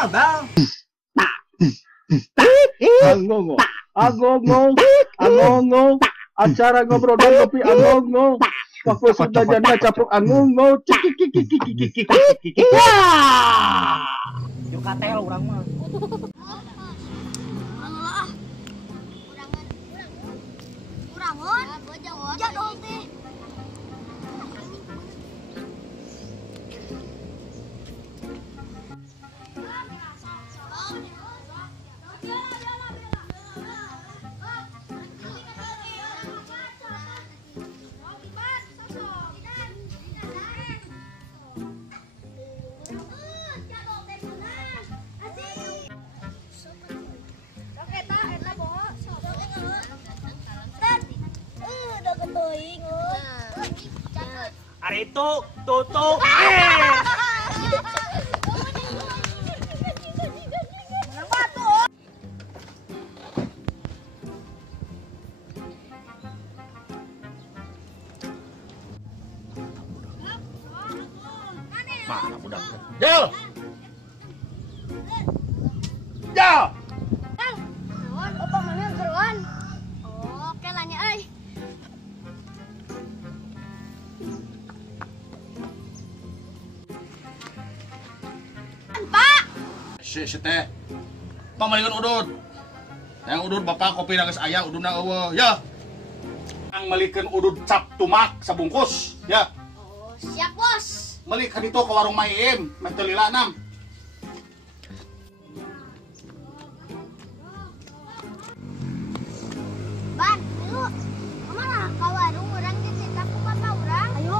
Abang. Angongo, angongo, angongo, acara ngobrol dan kopi angongo. Waktu sudah janda capuk angongo, kiki. Yuk katel urang mah. Hari itu tutup. Mana budak? Jal. Jal. Opa mana yang keruan? Oke lah nya euy. Pak. Si teh. Pamalikeun udud. Yang udud bapak kopi na geus aya, ududna eueuh. Ya. Ang malikeun udud cap tumak sabungkus, ya. Oh, siap, Bos. Meuli ka ditu ke warung Maim, meh teu lila 6. Ban, ayo. Kemana? Ke warung urang dititah ku bapak urang. Ayo.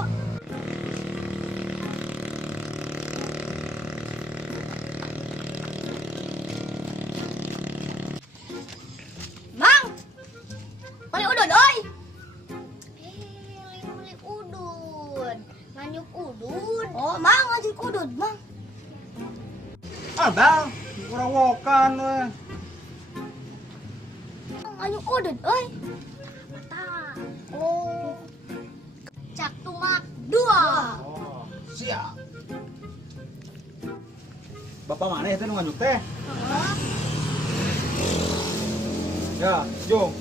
Mang. Beli udud euy. Beli udud. Nganyuk udud. Oh, Mang nganyuk udud, Mang. Abang, urang wokan we. Nganyuk udud euy. Tah. Oh. Cak tumak 2. Oh, siap. Bapak mana itu nu nganyuk teh? Ya, Jung.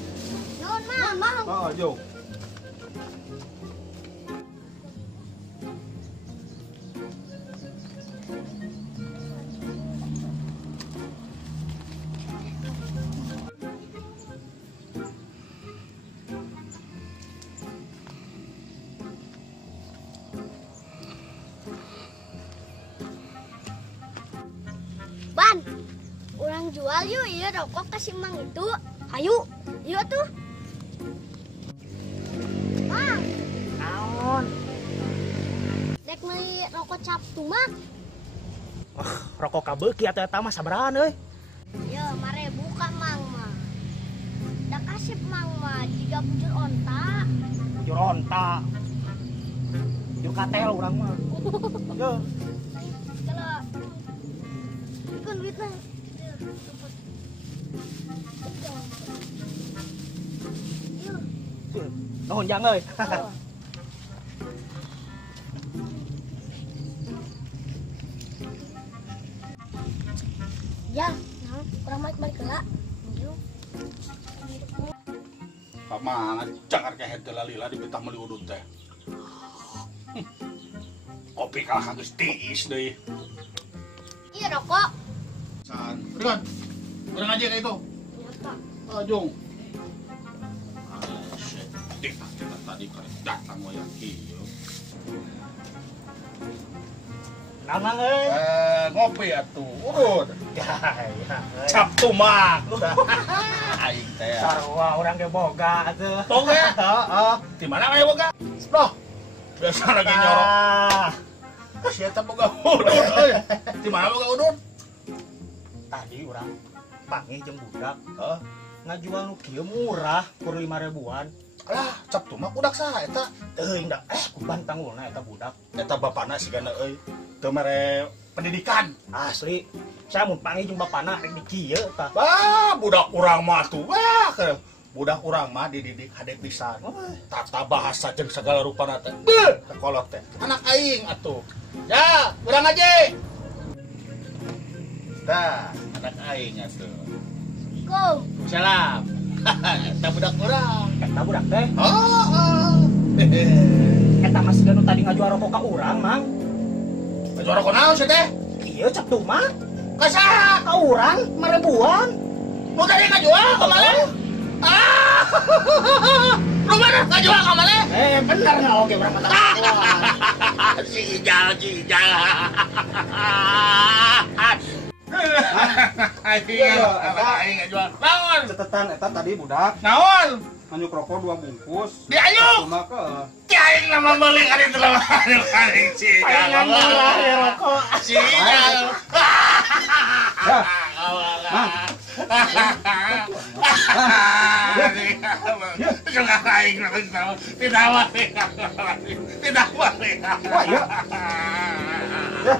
Non, Mang. Oh, Jung. Ban, orang jual yuk iya rokok kasih Mang itu. Ayo, yuk tuh. Mang, Naon? dek beli rokok cap tumak. Rokok kabeuki atuh eta mah sabarahan euy. Ya, mare buka Mang mah. Da kasih Mang mah jika bujur onta. Bujur onta. Yuk katel urang mah. Yo. Kalau ikut duitnya. Yuk. Nuhun jang euy. Ya, nah, kurang balik lah. Yuk. Pamana jangan kayak henteu lalila dibetah meuli udud teh. Kopi kalah geus tiis deui. Iya rokok. San, Ridwan. Urang aja kayak itu. Ya, Pak. Jung. Dik, kita tadi karek datang wayah kieu. Namang euy. Ngopi atuh, urut. Ya. Cap tumak. Aing teh. Sarua urang ge boga atuh. Boga? Heeh. Di mana aya boga? Noh. Biasa lagi nyorok. Ah. Si eta boga udud euy. Di mana boga udud? Tadi urang panggih jeung budak, ngajual nu kieu murah kur 5.000-an. Alah, cap tumak budak saha eta? Teuing da kuban tanggulna eta budak. Eta bapana sigana euy. Teu mere pendidikan. Asli. Saya mun panggih jeung bapana rek di kieu tah. Wah, budak urang mah tuh. Wah, budak urang mah dididik hade pisan. Tata bahasa jeung segala rupana teh. Beuh, kolot teh. Anak aing atuh. Ya, urang aja. Tah, anak aing atuh. Assalamualaikum. Salam. Eta budak urang. Eta budak teh. Oh. Eta masih ganu tadi ngajual rokok ka urang, Mang. Juara konaon sih teh? Iya cak tumak. Kasa Ka urang 5.000-an. nu tadi ngajual ka mana? Ah. Lu mana ngajual ka mana? Bener nggak oke urang mata. Si Ijal. Aing ngajual. Naon? Cetetan eta tadi budak Naon? nganyuk rokok 2 bungkus. Dianyuk. Cuma ke Aing nama beli kali itu lah. Aing si Ijal. rokok. Si Ijal. ya. Mang. Juga aing tahu. Tidak balik. Tidak balik. Wah, ya. Ya.